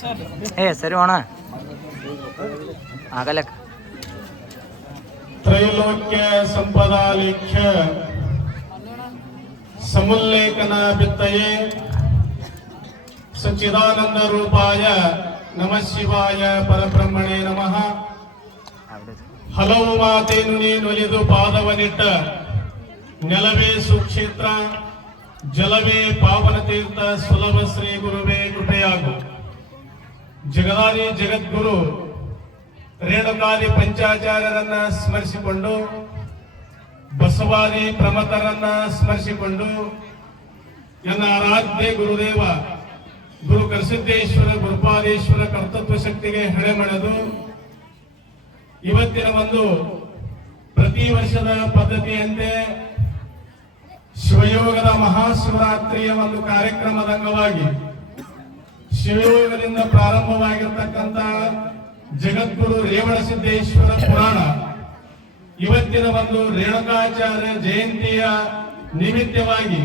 ಸರಿ ಅಣ್ಣ ಆಗಲ್ಲ. ತ್ರೈಲೋಕ್ಯ ಸಂಪದಾಲೇಖ್ಯ ಸಮುಲ್ಲೇಖನ ಬಿತ್ತಯೇ ಸಚ್ಚಿದಾನಂದ ರೂಪಾಯ ನಮಃ ಶಿವಾಯ ಪರಬ್ರಹ್ಮಣೇ ನಮಃ. ಹಲವು ಮಾತೇನು ನೀನೊಲಿದು ಪಾದವನಿಟ್ಟ ನೆಲವೇ ಸುಕ್ಷೇತ್ರ ಜಲವೇ ಪಾವನ ತೀರ್ಥ ಸುಲಭ ಶ್ರೀ ಗುರುವೇ ಕೃಪೆಯಾಗು. ಜಗದಾದಿ ಜಗದ್ಗುರು ರೇಣುಕಾದಿ ಪಂಚಾಚಾರ್ಯರನ್ನ ಸ್ಮರಿಸಿಕೊಂಡು ಬಸವಾದಿ ಪ್ರಮತರನ್ನ ಸ್ಮರಿಸಿಕೊಂಡು ನನ್ನ ಆರಾಧ್ಯ ಗುರುದೇವ ಗುರು ಕರಸಿದ್ದೇಶ್ವರ ಗುರುಪಾದೇಶ್ವರ ಕರ್ತೃತ್ವ ಶಕ್ತಿಗೆ ಹೆಣೆಮಣೆದು ಇವತ್ತಿನ ಒಂದು ಪ್ರತಿ ವರ್ಷದ ಪದ್ಧತಿಯಂತೆ ಶಿವಯೋಗದ ಮಹಾಶಿವರಾತ್ರಿಯ ಒಂದು ಕಾರ್ಯಕ್ರಮದ ಅಂಗವಾಗಿ ಶಿವಯೋಗದಿಂದ ಪ್ರಾರಂಭವಾಗಿರ್ತಕ್ಕಂಥ ಜಗದ್ಗುರು ರೇವಣಸಿದ್ದೇಶ್ವರ ಪುರಾಣ ಇವತ್ತಿನ ಒಂದು ರೇಣುಕಾಚಾರ್ಯ ಜಯಂತಿಯ ನಿಮಿತ್ತವಾಗಿ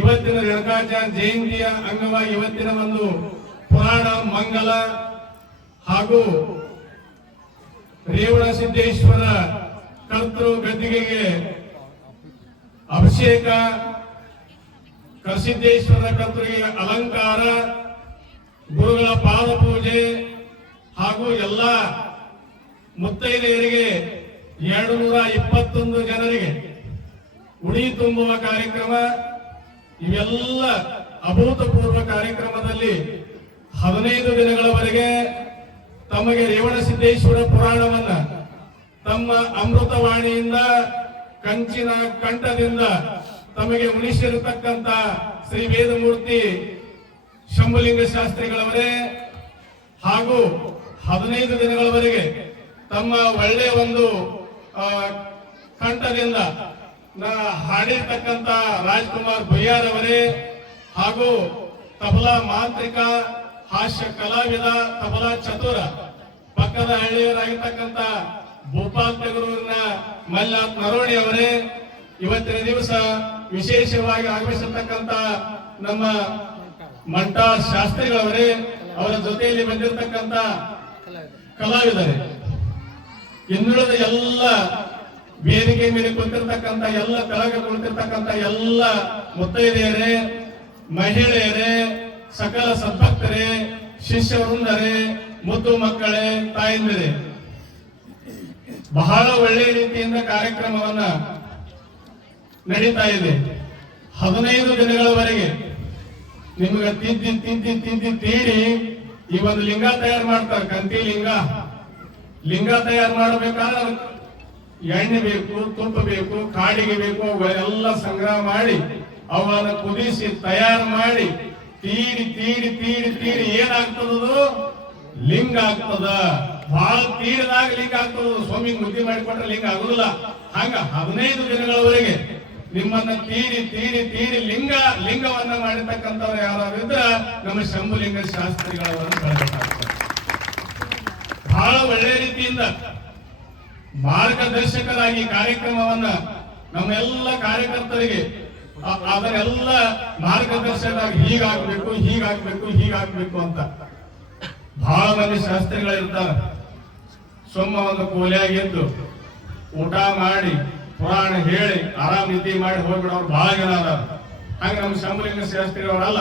ಇವತ್ತಿನ ರೇಣುಕಾಚಾರ್ಯ ಜಯಂತಿಯ ಅಂಗವಾಗಿ ಇವತ್ತಿನ ಒಂದು ಪುರಾಣ ಮಂಗಲ ಹಾಗೂ ರೇವಣಸಿದ್ದೇಶ್ವರ ಕರ್ತೃ ಗದ್ದಿಗೆಗೆ ಅಭಿಷೇಕ, ಕರಸಿದ್ದೇಶ್ವರ ಕರ್ತೃಗೆ ಅಲಂಕಾರ, ಗುರುಗಳ ಪಾದ ಪೂಜೆ ಹಾಗೂ ಎಲ್ಲ ಮುತ್ತೈದೆಯರಿಗೆ 221 ಜನರಿಗೆ ಉಡಿ ತುಂಬುವ ಕಾರ್ಯಕ್ರಮ, ಇವೆಲ್ಲ ಅಭೂತಪೂರ್ವ ಕಾರ್ಯಕ್ರಮದಲ್ಲಿ 15 ದಿನಗಳವರೆಗೆ ತಮಗೆ ರೇವಣಸಿದ್ದೇಶ್ವರ ಪುರಾಣವನ್ನ ತಮ್ಮ ಅಮೃತವಾಣಿಯಿಂದ ಕಂಚಿನ ಕಂಠದಿಂದ ತಮಗೆ ಉಣಿಸಿರತಕ್ಕಂತ ಶ್ರೀ ವೇದಮೂರ್ತಿ ಶಂಭುಲಿಂಗ ಶಾಸ್ತ್ರಿಗಳವರೇ ಹಾಗೂ 15 ದಿನಗಳವರೆಗೆ ತಮ್ಮ ಒಳ್ಳೆಯ ಒಂದು ಕಂಠದಿಂದ ಹಾಡಿರ್ತಕ್ಕಂಥ ರಾಜ್ಕುಮಾರ್ ಬಯ್ಯಾರ್ ಅವರೇ ಹಾಗೂ ತಬಲಾ ಮಾಂತ್ರಿಕ, ಹಾಸ್ಯ ಕಲಾವಿದ, ತಬಲಾ ಚತುರ, ಪಕ್ಕದ ಹಳ್ಳಿಯವರಾಗಿರ್ತಕ್ಕಂಥ ಭೂಪಾಲ್ ತೆಗರೂರಿನ ಮಲ್ನಾಥ್ ನರೋಣಿ ಅವರೇ, ಇವತ್ತಿನ ದಿವಸ ವಿಶೇಷವಾಗಿ ಆಗಮಿಸಿರ್ತಕ್ಕಂಥ ನಮ್ಮ ಮಂಟಾ ಶಾಸ್ತ್ರಿಗಳವರೇ, ಅವರ ಜೊತೆಯಲ್ಲಿ ಬಂದಿರತಕ್ಕಂಥ ಕಲಾವಿದರೆ, ಇನ್ನುಳಿದ ಎಲ್ಲ ವೇದಿಕೆ ಮೇಲೆ ಕುಳಿತಿರ್ತಕ್ಕಂಥ ಎಲ್ಲ ಕೆಳಗೆ ಕುಳಿತಿರ್ತಕ್ಕಂಥ ಎಲ್ಲ ಮುತ್ತೈದೆಯರೇ, ಮಹಿಳೆಯರೇ, ಸಕಲ ಸದ್ಭಕ್ತರೇ, ಶಿಷ್ಯ ವೃಂದರೇ, ಮುದ್ದು ಮಕ್ಕಳೇ, ತಾಯಂದಿರೇ, ಬಹಳ ಒಳ್ಳೆಯ ರೀತಿಯಿಂದ ಕಾರ್ಯಕ್ರಮವನ್ನ ನಡೀತಾ ಇದೆ. 15 ದಿನಗಳವರೆಗೆ ನಿಮ್ಗೆ ತಿದ್ದಿ ತೀಡಿ ಈ ಒಂದು ಲಿಂಗ ತಯಾರು ಮಾಡ್ತಾರೆ. ಕಂತಿ ಲಿಂಗ ತಯಾರು ಮಾಡಬೇಕಾದ್ರೆ ಎಣ್ಣೆ ಬೇಕು, ತುಪ್ಪ ಬೇಕು, ಕಾಡಿಗೆ ಬೇಕು, ಅವೆಲ್ಲ ಸಂಗ್ರಹ ಮಾಡಿ ಅವನ್ನು ಕುದಿಸಿ ತಯಾರು ಮಾಡಿ ತೀಡಿ ಏನಾಗ್ತದದು ಲಿಂಗ ಆಗ್ತದ. ಬಹಳ ತೀರಿದಾಗ ಲಿಂಗ ಆಗ್ತದ. ಸ್ವಾಮಿ ಮುದ್ದೆ ಮಾಡಿಕೊಟ್ರೆ ಲಿಂಗ ಆಗುದಿಲ್ಲ. ಹಂಗ 15 ದಿನಗಳವರೆಗೆ ನಿಮ್ಮನ್ನ ತೀರಿ ಲಿಂಗವನ್ನ ಮಾಡಿರ್ತಕ್ಕಂಥವ್ರು ಯಾರಾದ್ರೂ ಇದ್ರ ನಮ್ಮ ಶಂಭುಲಿಂಗ ಶಾಸ್ತ್ರಿಗಳವರನ್ನು ಬೆಳೆದಾಗ್ತದೆ. ಬಹಳ ಒಳ್ಳೆ ರೀತಿಯಿಂದ ಮಾರ್ಗದರ್ಶಕರಾಗಿ ಕಾರ್ಯಕ್ರಮವನ್ನ ನಮ್ಮೆಲ್ಲ ಕಾರ್ಯಕರ್ತರಿಗೆ ಅದನ್ನೆಲ್ಲ ಮಾರ್ಗದರ್ಶಕರಾಗಿ ಹೀಗಾಗ್ಬೇಕು ಅಂತ ಬಹಳ ಮಂದಿ ಶಾಸ್ತ್ರಿಗಳಿರ್ತಾರೆ. ಸೊಮ್ಮ ಒಂದು ಕೋಲಿಯಾಗಿದ್ದು ಊಟ ಮಾಡಿ ಪುರಾಣ ಹೇಳಿ ಆರಾಮ್ ನಿದ್ದೆ ಮಾಡಿ ಹೋಗ್ಬಿಡೋರು ಬಹಳ ಜನ ಅದಾರ. ಹಂಗ ನಮ್ಮ ಶಂಭುಲಿಂಗ ಶಾಸ್ತ್ರಿಗಳವರಲ್ಲ,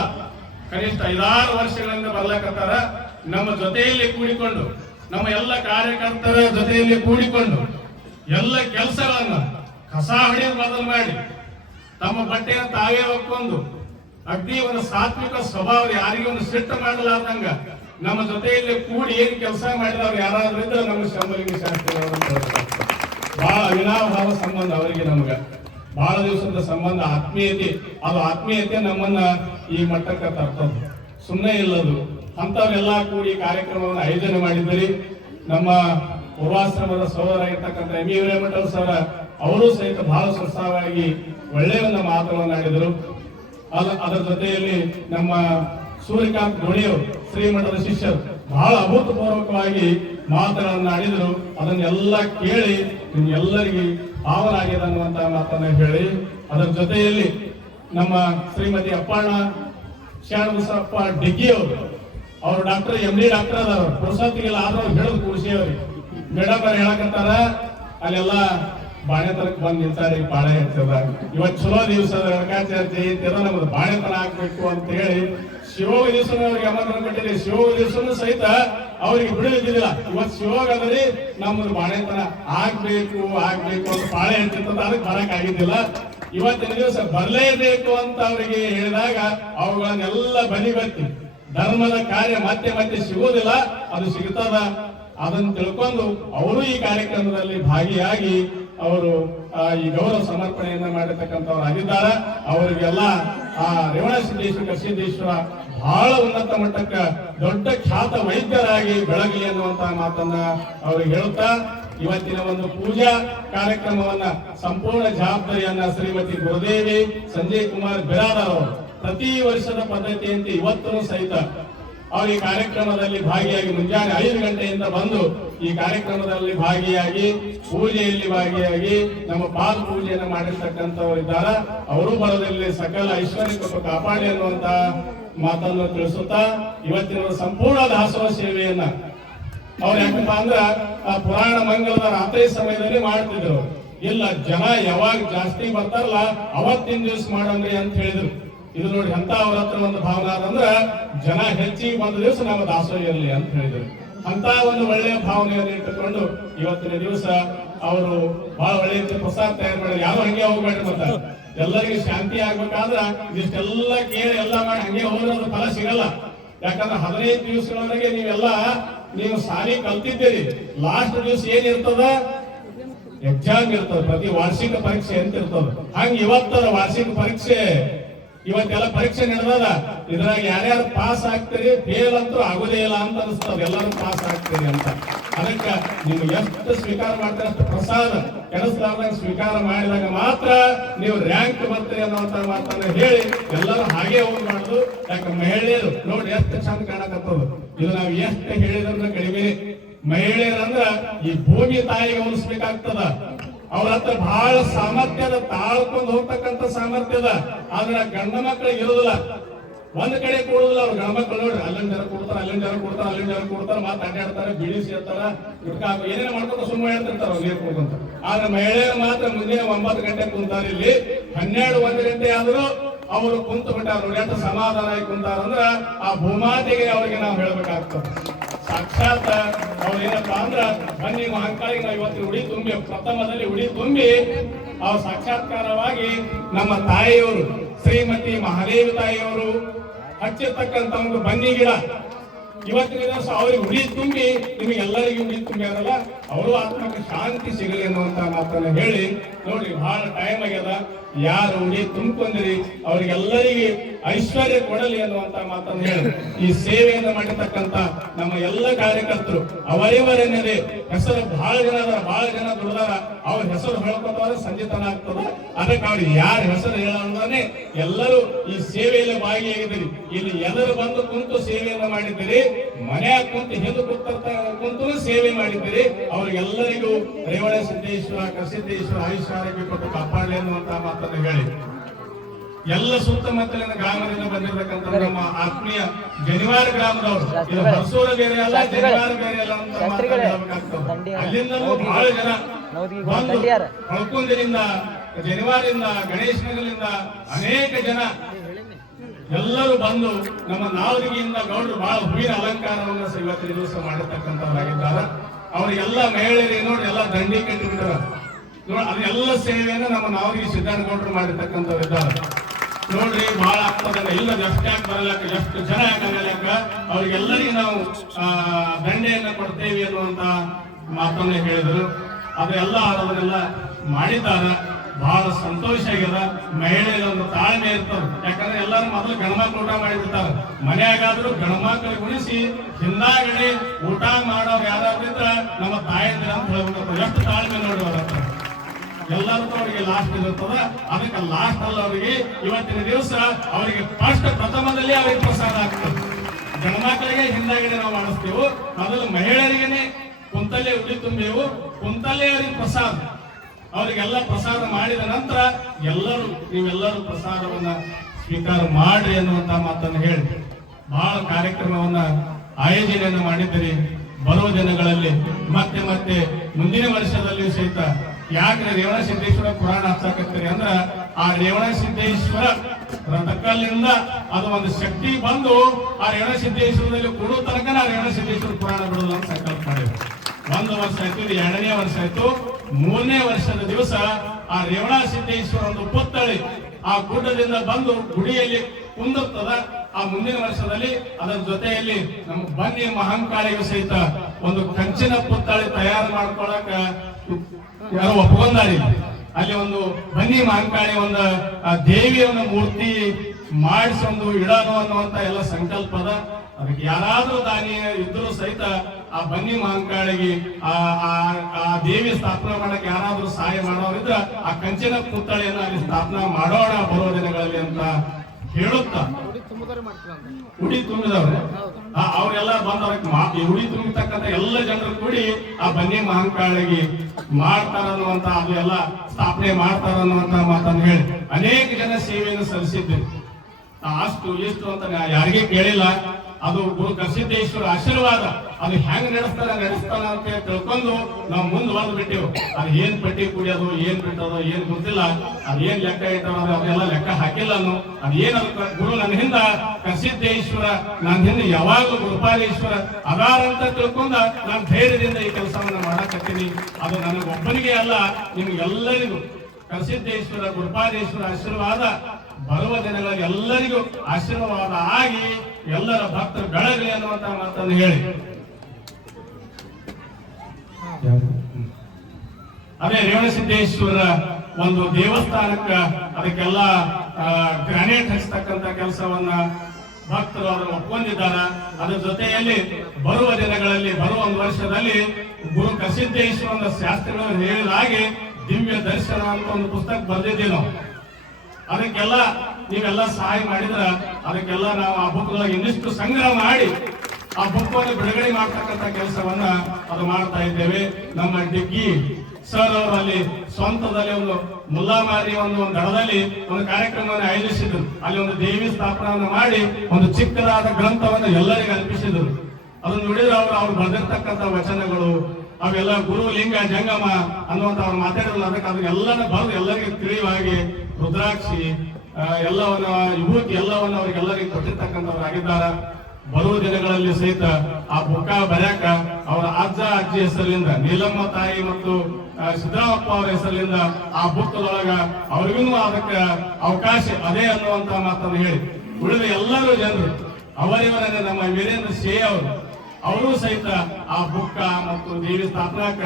ಕನಿಷ್ಠ 5-6 ವರ್ಷಗಳಿಂದ ಬರ್ಲಕತ್ತಾರ. ನಮ್ಮ ಜೊತೆಯಲ್ಲಿ ಕೂಡಿಕೊಂಡು, ನಮ್ಮ ಎಲ್ಲ ಕಾರ್ಯಕರ್ತರ ಜೊತೆಯಲ್ಲಿ ಕೂಡಿಕೊಂಡು ಎಲ್ಲ ಕೆಲಸಗಳನ್ನ ಕಸ ಹೊಡೆಯೋದು ಬದಲು ಮಾಡಿ ತಮ್ಮ ಬಟ್ಟೆಯನ್ನು ತಾವೇ ಒಕ್ಕೊಂಡು ಅಗ್ನಿ ಒಂದು ಸಾತ್ವಿಕ ಸ್ವಭಾವ, ಯಾರಿಗೂ ಒಂದು ಸಿಟ್ಟು ಮಾಡಲಾರ್ದಂಗ ನಮ್ಮ ಜೊತೆಯಲ್ಲಿ ಕೂಡಿ ಏನ್ ಕೆಲಸ ಮಾಡಿದವ್ರು ಯಾರಾದ್ರೂ ಇದ್ರೆ ನಮ್ಮ ಶಂಭುಲಿಂಗ ಶಾಸ್ತ್ರಿಗಳವರು ಬಹಳ ಅವಿನಾಭಾವ ಸಂಬಂಧ ಅವರಿಗೆ ನಮ್ಗ ಬಹಳ ದಿವಸದ ಸಂಬಂಧ, ಆತ್ಮೀಯತೆ. ಅದು ಆತ್ಮೀಯತೆ ನಮ್ಮನ್ನ ಈ ಮಟ್ಟಕ್ಕೆ ತರ್ತದೆ, ಸುಮ್ಮನೆ ಇಲ್ಲದು. ಅಂತವರೆಲ್ಲ ಕೂಡಿ ಕಾರ್ಯಕ್ರಮವನ್ನು ಆಯೋಜನೆ ಮಾಡಿದ್ದೀರಿ. ನಮ್ಮ ಪೂರ್ವಾಶ್ರಮದ ಸಹೋದರ ಇರ್ತಕ್ಕಂಥ ಎಂ ಇ ಹಿರೇಮಠ ಸರ್ ಅವರು ಸಹಿತ ಬಹಳ ಸುಸ್ತಾವಾಗಿ ಒಳ್ಳೆಯ ಒಂದು ಮಾತುಗಳನ್ನು ಆಡಿದರು. ಅದರ ಜೊತೆಯಲ್ಲಿ ನಮ್ಮ ಸೂರ್ಯಕಾಂತ್ ಗೋಣಿಯವರು ಶ್ರೀಮಠದ ಶಿಷ್ಯರು ಬಹಳ ಅಭೂತಪೂರ್ವಕವಾಗಿ ಮಾತುಗಳನ್ನು ಆಡಿದರು. ಅದನ್ನೆಲ್ಲ ಕೇಳಿ ನಿಮ್ಗೆಲ್ಲರಿಗೆ ಪಾವನಾಗಿದೆ ಅನ್ನುವಂತಹ ಮಾತನ್ನ ಹೇಳಿ, ಅದರ ಜೊತೆಯಲ್ಲಿ ನಮ್ಮ ಶ್ರೀಮತಿ ಅಪ್ಪಣ್ಣ ಶಾಣಬಸಪ್ಪ ಡಿಗ್ಗಿ ಅವ್ರು ಡಾಕ್ಟರ್ MD ಡಾಕ್ಟರ್ ಅದಾರ ಪುರುಷತ್ತಿಗೆಲ್ಲ ಆದ್ರೂ ಅವ್ರು ಹೇಳೋದು ಖುಷಿ ಅವ್ರಿಗೆ ಮೇಡಮ್ ಅವ್ರು ಹೇಳಕಂತಾರ ಅಲ್ಲೆಲ್ಲ ಬಾಣೆತನಕ್ಕೆ ಬಂದು ನಿಲ್ತಾರೆ ಬಾಳೆ ಹೆಚ್ಚದ ಇವತ್ತು ಚಲೋ ದಿವಸ ರೇಣುಕಾಚಾರ್ಯ ಜಯಂತಿ ಅದ ನಮ್ದು ಬಾಣೆತನ ಹಾಕ್ಬೇಕು ಅಂತ ಹೇಳಿ ಶಿವೋಗ ದಿವಸ ಅವ್ರಿಗೆ ಆಮಂತ್ರಣ ಕೊಟ್ಟಿದೆ. ಶಿವೋಗ ದಿವಸನು ಸಹಿತ ಅವ್ರಿಗೆ ಬಿಡಲಿದ್ದಿಲ್ಲ. ಇವತ್ತು ಶಿವೋಗ ಅದರಿ ನಮ್ಮದು ಬಾಣೆತನ ಆಗ್ಬೇಕು ಅಂತ ಬಾಳೆ ಹೆಚ್ಚಿರ್ತದ ಅದಕ್ಕೆ ಬರಕ್ ಆಗಿದ್ದಿಲ್ಲ. ಇವತ್ತಿನ ದಿವಸ ಬರಲೇಬೇಕು ಅಂತ ಅವರಿಗೆ ಹೇಳಿದಾಗ ಅವುಗಳನ್ನೆಲ್ಲ ಬದಿಗೊತ್ತಿ ಧರ್ಮದ ಕಾರ್ಯ ಮತ್ತೆ ಮತ್ತೆ ಸಿಗುವುದಿಲ್ಲ, ಅದು ಸಿಗ್ತದ ಅದನ್ನು ತಿಳ್ಕೊಂಡು ಅವರು ಈ ಕಾರ್ಯಕ್ರಮದಲ್ಲಿ ಭಾಗಿಯಾಗಿ ಅವರು ಈ ಗೌರವ ಸಮರ್ಪಣೆಯನ್ನ ಮಾಡಿರ್ತಕ್ಕಂಥವ್ರು ಆಗಿದ್ದಾರೆ. ಅವರಿಗೆಲ್ಲ ಆ ರೇವಣಸಿದ್ದೇಶ್ವರ ಸಿದ್ದೇಶ್ವರ ಬಹಳ ಉನ್ನತ ಮಟ್ಟಕ್ಕೆ ದೊಡ್ಡ ಖ್ಯಾತ ವೈದ್ಯರಾಗಿ ಬೆಳಗಲಿ ಅನ್ನುವಂತಹ ಮಾತನ್ನ ಅವ್ರಿಗೆ ಹೇಳುತ್ತಾ ಇವತ್ತಿನ ಒಂದು ಪೂಜಾ ಕಾರ್ಯಕ್ರಮವನ್ನ ಸಂಪೂರ್ಣ ಜವಾಬ್ದಾರಿಯನ್ನ ಶ್ರೀಮತಿ ಗುರುದೇವಿ ಸಂಜಯ್ ಕುಮಾರ್ ಬಿರಾದಾರ್ ಅವರು ಪ್ರತಿ ವರ್ಷದ ಪದ್ಧತಿಯಂತೆ ಇವತ್ತೂ ಸಹಿತ ಅವರು ಈ ಕಾರ್ಯಕ್ರಮದಲ್ಲಿ ಭಾಗಿಯಾಗಿ ಮುಂಜಾನೆ 5 ಗಂಟೆಯಿಂದ ಬಂದು ಈ ಕಾರ್ಯಕ್ರಮದಲ್ಲಿ ಭಾಗಿಯಾಗಿ ಪೂಜೆಯಲ್ಲಿ ಭಾಗಿಯಾಗಿ ನಮ್ಮ ಪಾದ ಪೂಜೆಯನ್ನು ಮಾಡಿರ್ತಕ್ಕಂಥವ್ರು ಇದ್ದಾರೆ. ಅವರು ಬರೋದಲ್ಲಿ ಸಕಲ ಐಶ್ವರ್ಯ ಕೊಟ್ಟು ಕಾಪಾಡಿ ಅನ್ನುವಂತ ಮಾತನ್ನು ತಿಳಿಸುತ್ತಾ ಇವತ್ತಿನ ಸಂಪೂರ್ಣ ದಾಸೋಹ ಸೇವೆಯನ್ನ ಅವ್ರು ಯಾಕಪ್ಪ ಅಂದ್ರ ಆ ಪುರಾಣ ಮಂಗಲದ ರಾತ್ರಿ ಸಮಯದಲ್ಲಿ ಮಾಡ್ತಿದ್ರು. ಇಲ್ಲ ಜನ ಯಾವಾಗ ಜಾಸ್ತಿ ಬರ್ತಾರಲ್ಲ ಅವತ್ತಿನ ದಿವಸ ಮಾಡಂದ್ರಿ ಅಂತ ಹೇಳಿದ್ರು. ಇದು ನೋಡಿ ಅಂತ ಅವ್ರ ಹತ್ರ ಒಂದು ಭಾವನೆ ಆದಂದ್ರ ಜನ ಹೆಚ್ಚಿಗೆ ಬಂದ ದಿವಸ ನಮ್ಮ ದಾಸೋಹ ಇರಲಿ ಅಂತ ಹೇಳಿದ್ರು. ಅಂತ ಒಂದು ಒಳ್ಳೆಯ ಭಾವನೆಯನ್ನು ಇಟ್ಟುಕೊಂಡು ಇವತ್ತಿನ ದಿವಸ ಅವರು ಬಹಳ ಒಳ್ಳೆಯ ಪ್ರಸಾದ ತಯಾರು ಮಾಡಿದ್ರು. ಯಾರು ಹಂಗೆ ಹೋಗ್ಬೇಡ್ರಿ, ಮತ್ತ ಎಲ್ಲರಿಗೂ ಶಾಂತಿ ಆಗ್ಬೇಕಾದ್ರ ಇಷ್ಟೆಲ್ಲ ಕೇಳಿ ಎಲ್ಲ ಮಾಡಿ ಹಂಗೆ ಹೋದ್ರೆ ಅದು ಫಲ ಸಿಗಲ್ಲ. ಯಾಕಂದ್ರೆ 15 ದಿವಸಗಳವರೆಗೆ ನೀವು ಸಾಲಿ ಕಲ್ತಿದ್ದೀರಿ. ಲಾಸ್ಟ್ ದಿವಸ ಏನಿರ್ತದ ಎಕ್ಸಾಮ್ ಇರ್ತದ, ಪ್ರತಿ ವಾರ್ಷಿಕ ಪರೀಕ್ಷೆ ಅಂತ ಇರ್ತದ. ಹಂಗ ಇವತ್ತದ ವಾರ್ಷಿಕ ಪರೀಕ್ಷೆ, ಇವತ್ತೆಲ್ಲ ಪರೀಕ್ಷೆ ನಡೆದದ. ಇದ್ರಾಗ ಯಾರ್ಯಾರು ಪಾಸ್ ಆಗ್ತೀರಿ, ಫೇಲ್ ಅಂತೂ ಆಗುದೇ ಇಲ್ಲ ಅಂತ ಅನಿಸ್ತದ. ಎಲ್ಲರೂ ಪಾಸ್ ಆಗ್ತೀರಿ ಅಂತ. ಅದಕ್ಕೆ ನೀವು ಎಷ್ಟು ಸ್ವೀಕಾರ ಮಾಡ್ತೀರ ಅಷ್ಟು ಪ್ರಸಾದ ಕೆಡಿಸಲಾರ್ದಾಗ ಸ್ವೀಕಾರ ಮಾಡಿದಾಗ ಮಾತ್ರ ನೀವು ರ್ಯಾಂಕ್ ಬರ್ತೀರಿ ಅನ್ನುವಂತ ಮಾತನ್ನ ಹೇಳಿ ಎಲ್ಲರೂ ಹಾಗೆ ಹೋಗ್ಬಾರ್ದು. ಯಾಕೆ ಮಹಿಳೆಯರು ನೋಡಿ ಎಷ್ಟು ಚಂದ ಕಾಣಕತ್ತದ. ಇದು ನಾವು ಎಷ್ಟು ಹೇಳಿದ್ರೆ ಕಡಿಮೆ. ಮಹಿಳೆಯರಂದ್ರ ಈ ಭೂಮಿ ತಾಯಿಗೆ ಹೋಲಿಸ್ಬೇಕಾಗ್ತದ. ಅವ್ರ ಹತ್ರ ಬಹಳ ಸಾಮರ್ಥ್ಯದ, ತಾಳ್ಕೊಂಡು ಹೋಗ್ತಕ್ಕಂಥ ಸಾಮರ್ಥ್ಯದ. ಆದ್ರೆ ಗಂಡ ಮಕ್ಕಳಿಗೆ ಇರುದಿಲ್ಲ, ಒಂದ್ ಕಡೆ ಕೊಡುದಿಲ್ಲ. ಅವ್ರು ಗಂಡ ಮಕ್ಕಳು ನೋಡ್ರಿ ಅಲ್ಲಿಂದ ಜನ ಕೊಡ್ತಾರ, ಅಲ್ಲಿಂದ ಜನ ಕೊಡ್ತಾರ, ಮಾತು ಅಡ್ಡಾಡ್ತಾರ, ಬಿಡಿ ಸೇರ್ತಾರ, ಏನೇನು ಮಾಡ್ಕೊಂತ ಸುಮ್ಮನೆ ಹೇಳ್ತಿರ್ತಾರ ನೀರು ಕೊಡುವಂತ. ಆದ್ರೆ ಮಹಿಳೆಯರು ಮಾತ್ರ ಮುಂದಿನ 9 ಗಂಟೆ ಕುಂತಾರ. ಇಲ್ಲಿ 12-1 ಗಂಟೆ ಆದ್ರೂ ಅವರು ಕುಂತು ಬಿಟ್ಟಾರ. ನೋಡಿ ಎಷ್ಟು ಸಮಾಧಾನ ಆಗಿ ಕುಂತಾರಂದ್ರ ಆ ಭೂಮಾತೆಗೆ ಅವ್ರಿಗೆ ನಾವು ಹೇಳ್ಬೇಕಾಗ್ತದೆ. ಸಾಕ್ಷಾತ್ ಅವ್ರು ಏನಪ್ಪಾ ಅಂದ್ರ ಬನ್ನಿ ಮಹಾಕಾಳಿಗೆ ನಾವು ಇವತ್ತು ಉಡಿ ತುಂಬಿ ಪ್ರಥಮದಲ್ಲಿ ಉಡಿ ತುಂಬಿ ಅವ್ರು ಸಾಕ್ಷಾತ್ಕಾರವಾಗಿ ನಮ್ಮ ತಾಯಿಯವರು ಶ್ರೀಮತಿ ಮಹಾದೇವಿ ತಾಯಿಯವರು ಹಚ್ಚಿರ್ತಕ್ಕಂಥ ಒಂದು ಬನ್ನಿ ಗಿಡ ಇವತ್ತಿನ ದಿವಸ ಅವ್ರಿಗೆ ಉಡಿ ತುಂಬಿ ನಿಮಗೆಲ್ಲರಿಗೂ ಉಡಿ ತುಂಬ್ಯಾರಲ್ಲ, ಅವರು ಆತ್ಮಕ್ಕೆ ಶಾಂತಿ ಸಿಗಲಿ ಅನ್ನುವಂತ ಮಾತನ್ನ ಹೇಳಿ ನೋಡಿ ಬಹಳ ಟೈಮ್ ಆಗ್ಯದ. ಯಾರು ಉಡಿ ತುಂಬಿಕೊಂಡಿರಿ ಅವ್ರಿಗೆಲ್ಲರಿಗೆ ಐಶ್ವರ್ಯ ಕೊಡಲಿ ಅನ್ನುವಂತ ಮಾತನ್ನು ಹೇಳಿ ಈ ಸೇವೆಯನ್ನು ಮಾಡಿರ್ತಕ್ಕಂಥ ನಮ್ಮ ಎಲ್ಲ ಕಾರ್ಯಕರ್ತರು ಅವರಿವರೇನೇ ಹೆಸರು ಬಹಳ ಜನ ದುಡ್ದಾರ. ಅವ್ರ ಹೆಸರು ಹೇಳ್ಕೊತಾರ ಸಂಜಿತನ ಆಗ್ತದ. ಅದಕ್ಕೆ ಅವ್ರು ಯಾರ ಹೆಸರು ಹೇಳೋದೇ ಎಲ್ಲರೂ ಈ ಸೇವೆಯಲ್ಲಿ ಭಾಗಿಯಾಗಿದ್ದೀರಿ. ಇಲ್ಲಿ ಎಲ್ಲರೂ ಬಂದು ಕುಂತು ಸೇವೆಯನ್ನು ಮಾಡಿದ್ದೀರಿ, ಮನೆಯಾಗ ಕುಂತು ಹಿಂದೆ ಕುಂತು ಸೇವೆ ಮಾಡಿದ್ದೀರಿ. ಅವ್ರಿಗೆಲ್ಲರಿಗೂ ರೇವಣ ಸಿದ್ದೇಶ್ವರ ಕಸಿದ್ದೇಶ್ವರ ಐಶ್ವರ್ಯ ಕೊಟ್ಟು ಕಾಪಾಡಲಿ ಅನ್ನುವಂತ ಮಾತನ್ನು ಹೇಳಿ ಎಲ್ಲ ಸುತ್ತಮುತ್ತಲಿನ ಗ್ರಾಮದಿಂದ ಬಂದಿರತಕ್ಕಂಥ ನಮ್ಮ ಆತ್ಮೀಯ ಜನಿವಾರ ಗ್ರಾಮದವರು, ಇದು ಹಸೂರ ಬೇರೆ ಅಲ್ಲ, ಜನಿವಾರ ಬೇರೆ ಅಲ್ಲ ಅಂತ ಮಾತಾಡಬೇಕಾಗ್ತದೆ. ಅಲ್ಲಿಂದಲೂ ಬಹಳ ಜನ ಬಂದು ಹೊಳಕುಂದಿನಿಂದ, ಜನಿವಾರದಿಂದ, ಗಣೇಶನಗರದಿಂದ ಅನೇಕ ಜನ ಎಲ್ಲರೂ ಬಂದು ನಮ್ಮ ನಾವದಿಗೆಯಿಂದ ಗೌಡರು ಬಹಳ ಹೂವಿನ ಅಲಂಕಾರವನ್ನು ಇವತ್ತಿನ ದಿವಸ ಮಾಡಿರ್ತಕ್ಕಂಥವರಾಗಿದ್ದಾರೆ. ಅವರಿಗೆಲ್ಲ ಮಹಿಳೆಯರಿಗೆ ನೋಡಿ ಎಲ್ಲ ದಂಡಿ ಕಟ್ಟಿಬಿಟ್ಟಾರ ನೋಡಿ. ಅದೆಲ್ಲ ಸೇವೆಯನ್ನು ನಮ್ಮ ನಾವದಿಗೆ ಸಿದ್ಧಾರ್ಥಗೌಡರು ಮಾಡಿರ್ತಕ್ಕಂಥವ್ರು ಇದ್ದಾರೆ ನೋಡ್ರಿ. ಬಹಳ ಆಗ್ತದ ಇಲ್ಲ ಎಷ್ಟು ಯಾಕೆ ಬರಲಾಕ, ಎಷ್ಟು ಜನ ಯಾಕಾಗಲಾಕ, ಅವ್ರಿಗೆಲ್ಲರಿಗೂ ನಾವು ದಂಡೆಯನ್ನ ಕೊಡ್ತೇವೆ ಅನ್ನುವಂತ ಮಾತನ್ನ ಹೇಳಿದ್ರು. ಅದೆಲ್ಲ ಅದನ್ನೆಲ್ಲ ಮಾಡಿದ್ದಾರೆ. ಬಹಳ ಸಂತೋಷ ಆಗ್ಯದ. ಮಹಿಳೆಯರ ಒಂದು ತಾಳ್ಮೆ ಇರ್ತದೆ. ಯಾಕಂದ್ರೆ ಎಲ್ಲರೂ ಮೊದಲು ಗಣಮಕ್ಳು ಊಟ ಮಾಡಿಬಿಡ್ತಾರೆ. ಮನೆಯಾಗಾದ್ರೂ ಗಣಮಕ್ಳಿಗೆ ಉಳಿಸಿ ಹಿಂದಾಗಡೆ ಊಟ ಮಾಡೋರು ಯಾರಾದ್ರೂ ಇದ್ರ ನಮ್ಮ ತಾಯಂದಿರ ಅಂತ ಹೇಳ್ಬೇಕು. ಎಷ್ಟು ತಾಳ್ಮೆ ನೋಡಿ ಅವ್ರ ಹತ್ರ. ಎಲ್ಲರಿಗೂ ಅವರಿಗೆ ಲಾಸ್ಟ್ ಇರುತ್ತದ. ಅದಕ್ಕೆ ಲಾಸ್ಟ್ ಅಲ್ಲ ಅವರಿಗೆ ಇವತ್ತಿನ ದಿವಸ ಅವರಿಗೆ ಫಸ್ಟ್ ಪ್ರಥಮದಲ್ಲಿ ಅವರಿಗೆ ಪ್ರಸಾದ ಆಗ್ತದೆ. ಗಣಮಕ್ಕಳಿಗೆ ಹಿಂದಾಗಡೆ ನಾವು ಮಾಡಿಸ್ತೇವೆ. ಮೊದಲು ಮಹಿಳೆಯರಿಗೇನೆ ಕುಂತಲ್ಲೇ ಉಡಿ ತುಂಬೇವು, ಕುಂತಲ್ಲೇ ಅವರಿಗೆ ಪ್ರಸಾದ. ಅವರಿಗೆಲ್ಲ ಪ್ರಸಾದ ಮಾಡಿದ ನಂತರ ನೀವೆಲ್ಲರೂ ಪ್ರಸಾದವನ್ನ ಸ್ವೀಕಾರ ಮಾಡ್ರಿ ಅನ್ನುವಂತ ಮಾತನ್ನು ಹೇಳಿ ಬಹಳ ಕಾರ್ಯಕ್ರಮವನ್ನ ಆಯೋಜನೆಯನ್ನು ಮಾಡಿದ್ದೀರಿ. ಬರುವ ದಿನಗಳಲ್ಲಿ ಮತ್ತೆ ಮತ್ತೆ ಮುಂದಿನ ವರ್ಷದಲ್ಲಿ ಸಹಿತ ಯಾಕೆ ರೇವಣ ಸಿದ್ದೇಶ್ವರ ಪುರಾಣ ಹಚ್ಚಾಕತ್ತೀರಿ ಅಂದ್ರ ಆ ರೇವಣ ಸಿದ್ದೇಶ್ವರ ರಥಕಲ್ಲಿಂದ ಅದು ಒಂದು ಶಕ್ತಿ ಬಂದು ಆ ರೇವಣ ಸಿದ್ದೇಶ್ವರದಲ್ಲಿ ಕೊಡೋ ತನಕ ನಾ ರೇವಣ ಸಿದ್ದೇಶ್ವರ ಪುರಾಣ ಬಿಡೋದು ಅಂತ ಸಂಕಲ್ಪ ಮಾಡಿದ್ರು. 1 ವರ್ಷ ಆಯ್ತು, ಇದು 2ನೇ ವರ್ಷ ಆಯ್ತು. 3ನೇ ವರ್ಷದ ದಿವಸ ಆ ರೇವಣ ಸಿದ್ದೇಶ್ವರ ಒಂದು ಪುತ್ಥಳಿ ಆ ಗುಡ್ಡದಿಂದ ಬಂದು ಗುಡಿಯಲ್ಲಿ ಕುಂದಿರ್ತದ. ಆ ಮುಂದಿನ ವರ್ಷದಲ್ಲಿ ಅದರ ಜೊತೆಯಲ್ಲಿ ನಮ್ಮ ಬನ್ನಿ ಮಹಂಕಾಳಿಗೂ ಸಹಿತ ಒಂದು ಕಂಚಿನ ಪುತ್ಥಳಿ ತಯಾರು ಮಾಡ್ಕೊಳಕ ಯಾರೋ ಒಪ್ಕೊಂಡಾರಿ. ಅಲ್ಲಿ ಒಂದು ಬನ್ನಿ ಮಹಂಕಾಳಿ ಒಂದು ದೇವಿಯ ಒಂದು ಮೂರ್ತಿ ಮಾಡಿಸಿ ಒಂದು ಇಡೋಣ ಅನ್ನುವಂತ ಎಲ್ಲ ಸಂಕಲ್ಪ ಅದ. ಅದಕ್ಕೆ ಯಾರಾದ್ರೂ ದಾನಿ ಇದ್ರು ಸಹಿತ ಆ ಬನ್ನಿ ಮಹಂಕಾಳಿಗೆ ಆ ದೇವಿ ಸ್ಥಾಪನೆ ಮಾಡಕ್ಕೆ ಯಾರಾದ್ರೂ ಸಹಾಯ ಮಾಡೋರಿದ್ರ ಆ ಕಂಚಿನ ಪುತ್ಥಳಿಯನ್ನ ಅಲ್ಲಿ ಸ್ಥಾಪನಾ ಮಾಡೋಣ ಬರುವ ದಿನಗಳಲ್ಲಿ ಅಂತ ಹೇಳುತ್ತಾ ಉಡಿ ತುಂಬಿದವ್ರೆ ಅವ್ರೆಲ್ಲ ಬಂದವ್ರಿಗೆ ಉಡಿ ತುಂಬಿತಕ್ಕಂಥ ಎಲ್ಲ ಜನರು ಕೂಡಿ ಆ ಬನ್ನಿ ಮಹಂಕಾಳಿಗೆ ಮಾಡ್ತಾರ ಅನ್ನುವಂತ ಅದು ಎಲ್ಲ ಸ್ಥಾಪನೆ ಮಾಡ್ತಾರ ಅನ್ನುವಂತ ಮಾತನ್ನು ಹೇಳಿ ಅನೇಕ ಜನ ಸೇವೆಯನ್ನು ಸಲ್ಲಿಸಿದ್ದೇನೆ. ಅಷ್ಟು ಎಷ್ಟು ಅಂತ ಯಾರಿಗೂ ಕೇಳಿಲ್ಲ. ಅದು ಗುರು ಕಸಿದ್ದೇಶ್ವರ ಆಶೀರ್ವಾದ. ಅದು ಹೆಂಗ್ ನಡೆಸ್ತಾನ ಅಂತ ತಿಳ್ಕೊಂಡು ನಾವು ಮುಂದುವರೆದು ಬಿಟ್ಟೆವು. ಅದು ಏನ್ ಪಟ್ಟಿ ಕುಡಿಯೋದು, ಏನ್ ಬಿಟ್ಟೋದು, ಏನ್ ಗೊತ್ತಿಲ್ಲ. ಅದೇನ್ ಲೆಕ್ಕ ಇಟ್ಟೋದು ಅದೆಲ್ಲ ಲೆಕ್ಕ ಹಾಕಿಲ್ಲ. ಅದೇನ ಗುರು ನನ್ನ ಹಿಂದ ಕಸಿದ್ದೇಶ್ವರ, ನನ್ನ ಹಿಂದೆ ಯಾವಾಗಲೂ ಗುರುಪಾದೇಶ್ವರ ಅದಾರ ಅಂತ ತಿಳ್ಕೊಂಡ ನಾನು ಧೈರ್ಯದಿಂದ ಈ ಕೆಲಸವನ್ನ ಮಾಡಕತ್ತೀನಿ. ಅದು ನನಗೊಬ್ಬನಿಗೆ ಅಲ್ಲ, ನಿಮ್ಗೆಲ್ಲರಿಗೂ ಕಸಿದ್ದೇಶ್ವರ ಗುರುಪಾದೇಶ್ವರ ಆಶೀರ್ವಾದ ಬರುವ ದಿನಗಳಲ್ಲಿ ಎಲ್ಲರಿಗೂ ಆಶೀರ್ವಾದ ಆಗಿ ಎಲ್ಲರ ಭಕ್ತರು ಬೆಳಗಲಿ ಅನ್ನುವಂತ ಮಾತನ್ನು ಹೇಳಿ ಅದೇ ರೇವಣಸಿದ್ದೇಶ್ವರ ಒಂದು ದೇವಸ್ಥಾನಕ್ಕ ಅದಕ್ಕೆಲ್ಲ ಗ್ರಾನೈಟ್ ಹಚ್ಚತಕ್ಕಂತ ಕೆಲಸವನ್ನ ಭಕ್ತರು ಅವರು ಒಪ್ಕೊಂಡಿದ್ದಾರೆ. ಅದರ ಜೊತೆಯಲ್ಲಿ ಬರುವ ದಿನಗಳಲ್ಲಿ ಬರುವ 1 ವರ್ಷದಲ್ಲಿ ಗುರು ಕಸಿದ್ದೇಶ್ವರ ಶಾಸ್ತ್ರಿಗಳು ಹೇಳಿದ ಹಾಗೆ ದಿವ್ಯ ದರ್ಶನ ಅಂತ ಒಂದು ಪುಸ್ತಕ ಬರೆದಿದ್ದೀವಿ ನಾವು. ಅದಕ್ಕೆಲ್ಲ ನೀವೆಲ್ಲ ಸಹಾಯ ಮಾಡಿದ್ರ ಅದಕ್ಕೆಲ್ಲ ನಾವು ಆ ಬುಕ್ಗಳಿಗೆ ಇನ್ನಿಷ್ಟು ಸಂಗ್ರಹ ಮಾಡಿ ಆ ಬುಕ್ವನ್ನು ಬಿಡುಗಡೆ ಮಾಡ್ತಕ್ಕಂಥ ಕೆಲಸವನ್ನ ಅದು ಮಾಡ್ತಾ ಇದ್ದೇವೆ. ನಮ್ಮ ಡಿಗ್ಗಿ ಸರ್ ಅವರು ಅಲ್ಲಿ ಸ್ವಂತದಲ್ಲಿ ಒಂದು ಮುಲ್ಲಾಮಾರಿ ಒಂದು ದಡದಲ್ಲಿ ಒಂದು ಕಾರ್ಯಕ್ರಮವನ್ನು ಆಯೋಜಿಸಿದ್ರು. ಅಲ್ಲಿ ಒಂದು ದೇವಿ ಸ್ಥಾಪನವನ್ನು ಮಾಡಿ ಒಂದು ಚಿಕ್ಕದಾದ ಗ್ರಂಥವನ್ನು ಎಲ್ಲರಿಗೂ ಅರ್ಪಿಸಿದ್ರು. ಅದನ್ನು ನೋಡಿದ್ರೆ ಅವ್ರು ಬರೆದಿರ್ತಕ್ಕಂಥ ವಚನಗಳು ಅವೆಲ್ಲ ಗುರು ಲಿಂಗ ಜಂಗಮ ಅನ್ನುವಂತ ಅವ್ರು ಮಾತಾಡಿರಲ್ಲ. ಅದಕ್ಕೆ ಅದನ್ನೆಲ್ಲನ ಬರೆದು ಎಲ್ಲರಿಗೂ ತಿಳಿಯುವಾಗಿ ರುದ್ರಾಕ್ಷಿ ಎಲ್ಲವನ್ನ ವಿಭೂತಿ ಎಲ್ಲವನ್ನ ಅವ್ರಿಗೆಲ್ಲರಿಗೂ ಕೊಟ್ಟಿರ್ತಕ್ಕಂಥವ್ರಾಗಿದ್ದಾರೆ. ಬರುವ ದಿನಗಳಲ್ಲಿ ಸಹಿತ ಆ ಬುಕ್ಕ ಬರ್ಯಾಕ ಅವರ ಅಜ್ಜ ಅಜ್ಜಿ ಹೆಸರಿನಿಂದ ನೀಲಮ್ಮ ತಾಯಿ ಮತ್ತು ಸಿದ್ದರಾಮಪ್ಪ ಅವರ ಹೆಸರಿನಿಂದ ಆ ಬುಕ್ದೊಳಗ ಅವ್ರಿಗೂ ಅದಕ್ಕೆ ಅವಕಾಶ ಅದೇ ಅನ್ನುವಂತ ಮಾತನ್ನು ಹೇಳಿ ಉಳಿದ ಎಲ್ಲರೂ ಜನರು ಅವರಿವರನ್ನೇ ನಮ್ಮ ವೀರೇಂದ್ರ ಶೇ ಅವರು ಸಹಿತ ಆ ಬುಕ್ಕ ಮತ್ತು ದೇವಿ ಸ್ಥಾಪನಾಕ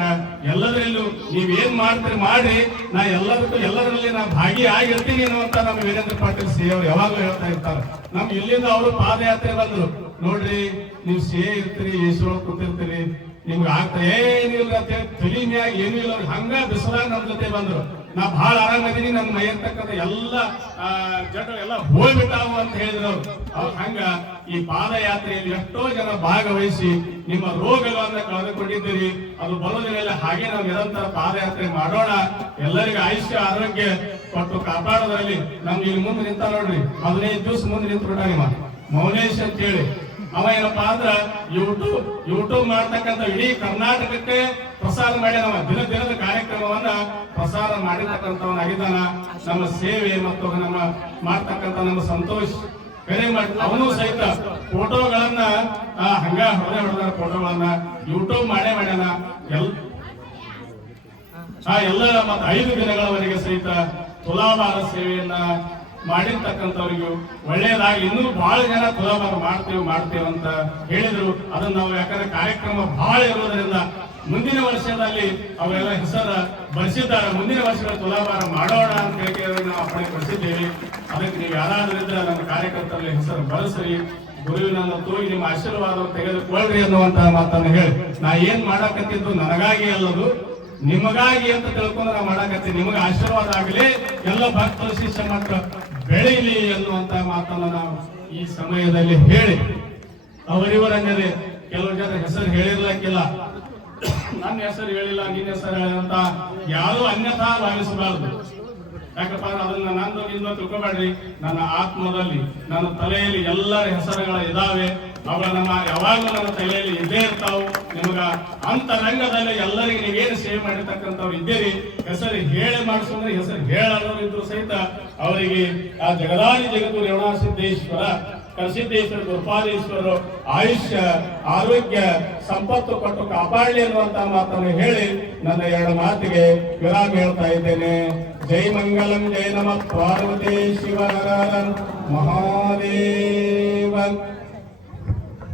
ಎಲ್ಲದರಲ್ಲೂ ನೀವೇನ್ ಮಾಡ್ತೀರಿ ಮಾಡಿ, ನಾ ಎಲ್ಲದರಲ್ಲಿ ನಾ ಭಾಗಿಯಾಗಿರ್ತೀನಿ ಅನ್ನುವಂತ ನಮ್ಮ ವೀರೇಂದ್ರ ಪಾಟೀಲ್ ಸಿ ಅವರು ಯಾವಾಗಲೂ ಹೇಳ್ತಾ ಇರ್ತಾರೆ. ನಮ್ ಇಲ್ಲಿಂದ ಅವರು ಪಾದಯಾತ್ರೆ ಬಂದ್ರು. ನೋಡ್ರಿ ನೀವು ಸೇ ಇರ್ತೀರಿ, ಈಶ್ವರ ಕೂತಿರ್ತೀರಿ, ನಿಮ್ಗೆ ಆಗ್ತಾ ಏನಿಲ್ಲ ಅಂತ ತಲಿ ಮ್ಯಾಗ ಏನೂ ಇಲ್ಲ. ಹಂಗ ಬಿಸಿಲಾಗ ನಮ್ ಜೊತೆ ಬಂದ್ರು. ನಾ ಬಹಳ ಆರಾಮದೀನಿ, ನನ್ನ ಮೈ ಇರ್ತಕ್ಕಂಥ ಎಲ್ಲ ಜನರು ಎಲ್ಲ ಹೋಗ್ಬಿಟ್ಟಾವು ಅಂತ ಹೇಳಿದ್ರು. ಅವ್ರು ಹಂಗ ಈ ಪಾದಯಾತ್ರೆಯಲ್ಲಿ ಎಷ್ಟೋ ಜನ ಭಾಗವಹಿಸಿ ನಿಮ್ಮ ರೋಗಗಳನ್ನ ಕಳೆದುಕೊಂಡಿದ್ದೀರಿ. ಅದು ಬರೋದಿಲ್ಲ. ಹಾಗೆ ನಾವು ನಿರಂತರ ಪಾದಯಾತ್ರೆ ಮಾಡೋಣ. ಎಲ್ಲರಿಗೂ ಆಯುಷ್ಯ ಆರೋಗ್ಯ ಕೊಟ್ಟು ಕಾಪಾಡೋದ್ರಲ್ಲಿ ನಮ್ಗೆ ಇಲ್ಲಿ ಮುಂದೆ ನಿಂತ ನೋಡ್ರಿ. 15 ದಿವಸ ಮುಂದೆ ನಿಂತ್ಬಿಟ್ಟ ನಿಮ್ಮ ಮೌನೇಶ್ ಅಂತ ಹೇಳಿ. ಅವ ಏನಪ್ಪಾ ಅಂದ್ರ ಯೂಟ್ಯೂಬ್ ಮಾಡ್ತಕ್ಕಂಥ ಇಡೀ ಕರ್ನಾಟಕಕ್ಕೆ ಪ್ರಸಾರ ಮಾಡಿ ನಮ್ಮ ದಿನದ ಕಾರ್ಯಕ್ರಮವನ್ನ ಪ್ರಸಾರ ಮಾಡಿರ್ತಕ್ಕಂಥವನಾಗಿದ್ದಾನ. ನಮ್ಮ ಸೇವೆ ಮತ್ತು ನಮ್ಮ ಮಾಡ್ತಕ್ಕಂಥ ನಮ್ಮ ಸಂತೋಷ್ ಕರೆ ಮಾಡಿ ಅವನು ಸಹಿತ ಫೋಟೋಗಳನ್ನ ಹಂಗ ಹೊಡೆದ ಫೋಟೋಗಳನ್ನ ಯೂಟ್ಯೂಬ್ ಮಾಡ್ಯಾನ. ಎಲ್ಲ ಮತ್ತೆ 5 ದಿನಗಳವರೆಗೆ ಸಹಿತ ತುಲಾಭಾರ ಸೇವೆಯನ್ನ ಮಾಡಿರ್ತಕ್ಕಂಥವ್ರಿಗೂ ಒಳ್ಳೇದಾಗಿ ಇನ್ನೂ ಬಹಳ ಜನ ತುಲಾಭಾರ ಮಾಡ್ತೇವೆ ಅಂತ ಹೇಳಿದ್ರು. ಅದನ್ನ ನಾವು ಯಾಕಂದ್ರೆ ಕಾರ್ಯಕ್ರಮ ಬಹಳ ಇರೋದ್ರಿಂದ ಮುಂದಿನ ವರ್ಷದಲ್ಲಿ ಅವೆಲ್ಲ ಹೆಸರು ಬರೆಸಿದ್ದಾರೆ. ಮುಂದಿನ ವರ್ಷಗಳ ತುಲಾಭಾರ ಮಾಡೋಣ ಅಂತ ಹೇಳಿ ನಾವು ಅಪ್ಪಣೆ ಬರೆಸಿದ್ದೇವೆ. ಅದಕ್ಕೆ ನೀವು ಯಾರಾದ್ರೂ ಇದ್ರೆ ನಮ್ಮ ಕಾರ್ಯಕರ್ತರಲ್ಲಿ ಹೆಸರು ಬರೆಸ್ರಿ, ಗುರುವಿನನ್ನು ತೋಗಿ ನಿಮ್ಮ ಆಶೀರ್ವಾದ ತೆಗೆದುಕೊಳ್ಳ್ರಿ ಅನ್ನುವಂತಹ ಮಾತನ್ನು ಹೇಳಿ, ನಾ ಏನ್ ಮಾಡಕತ್ತಿದ್ದು ನನಗಾಗಿ ಅಲ್ಲದು ನಿಮಗಾಗಿ ಅಂತ ತಿಳ್ಕೊಂಡು ನಾವು ಮಾಡಕತ್ತೀವಿ. ನಿಮಗೆ ಆಶೀರ್ವಾದ ಆಗಲಿ, ಎಲ್ಲ ಭಕ್ತರು ಶಿಷ್ಯ ಮಾತ್ರ ಬೆಳೆಯಲಿ ಎನ್ನುವಂತ ಮಾತನ್ನ ನಾವು ಈ ಸಮಯದಲ್ಲಿ ಹೇಳಿ, ಅವರಿವರನ್ನೇ ಕೆಲವು ಜನ ಹೆಸರು ಹೇಳಿರ್ಲಕ್ಕಿಲ್ಲ, ನನ್ನ ಹೆಸರು ಹೇಳಿಲ್ಲ, ನಿನ್ನ ಹೆಸರು ಹೇಳಿದಂತ ಯಾರು ಅನ್ಯಥಾ ಭಾವಿಸಬಾರದು. ಯಾಕಪ್ಪ ಅದನ್ನ ನಂದು ನಿಂದು ತಿಳ್ಕೊಬೇಡ್ರಿ. ನನ್ನ ಆತ್ಮದಲ್ಲಿ ನನ್ನ ತಲೆಯಲ್ಲಿ ಎಲ್ಲರ ಹೆಸರುಗಳ ಇದಾವೆ. ಅವ ನಮ್ಮ ಯಾವಾಗಲೂ ನಮ್ಮ ತಲೆಯಲ್ಲಿ ಇದ್ದೇ ಇರ್ತಾವು. ನಿಮಗ ಅಂತರಂಗದಲ್ಲಿ ಎಲ್ಲರಿಗೆ ನೀವೇನು ಸೇವೆ ಮಾಡಿರ್ತಕ್ಕಂಥವ್ರು ಇದ್ದೀರಿ. ಹೆಸರು ಹೇಳಿ ಮಾಡಿಸೋದ್ರೆ ಹೆಸರು ಹೇಳೋರು ಇದ್ರು ಸಹಿತ ಅವರಿಗೆ ಆ ಜಗದಾದಿ ಜಗತ್ತು ರೇವಣ ಸಿದ್ದೇಶ್ವರ ಕರಸಿದ್ದೇಶ್ವರ ಗುರುಪಾದೇಶ್ವರರು ಆಯುಷ್ಯ ಆರೋಗ್ಯ ಸಂಪತ್ತು ಕೊಟ್ಟು ಕಾಪಾಡಲಿ ಅನ್ನುವಂತ ಮಾತನ್ನು ಹೇಳಿ ನನ್ನ ಎರಡು ಮಾತಿಗೆ ವಿರಾಮ ಹೇಳ್ತಾ ಇದ್ದೇನೆ. ಜೈ ಮಂಗಲಂ ಜೈ ನಮಃ ಪಾರ್ವತಿ ಶಿವ ಹರ ಹರ ಮಹಾದೇವ.